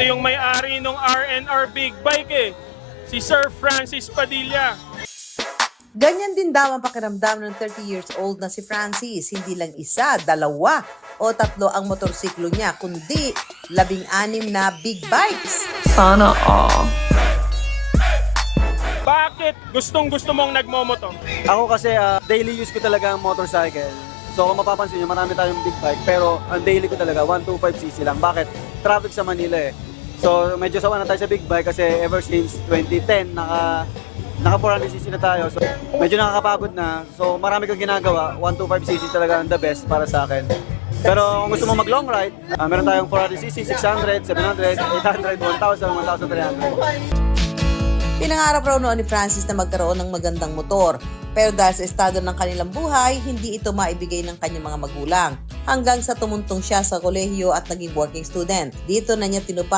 Ito yung may-ari ng R&R Big Bike si Sir Francis Padilla. Ganyan din daw ang pakiramdam ng 30 years old na si Francis. Hindi lang isa, dalawa o tatlo ang motorsiklo niya, kundi 16 na big bikes. Sana all. Bakit gustong-gusto mong nagmomoto? Ako kasi daily use ko talaga ang motorcycle. So kung mapapansin nyo, marami tayong big bike, pero ang daily ko talaga 125cc lang. Bakit? Traffic sa Manila eh. So medyo sawa na tayo sa big bike kasi ever since 2010 naka 400cc na tayo. So medyo nakakapagod na. So marami kang ginagawa. 125cc talaga ang the best para sa akin. Pero kung gusto mo mag long ride, meron tayong 400cc, 600, 700, 800, 1,000, 1,300. Pinangarap raw noon ni Francis na magkaroon ng magandang motor. Pero dahil sa estado ng kanilang buhay, hindi ito maibigay ng kanyang mga magulang. Hanggang sa tumuntong siya sa kolehiyo at naging working student. Dito na niya tinupad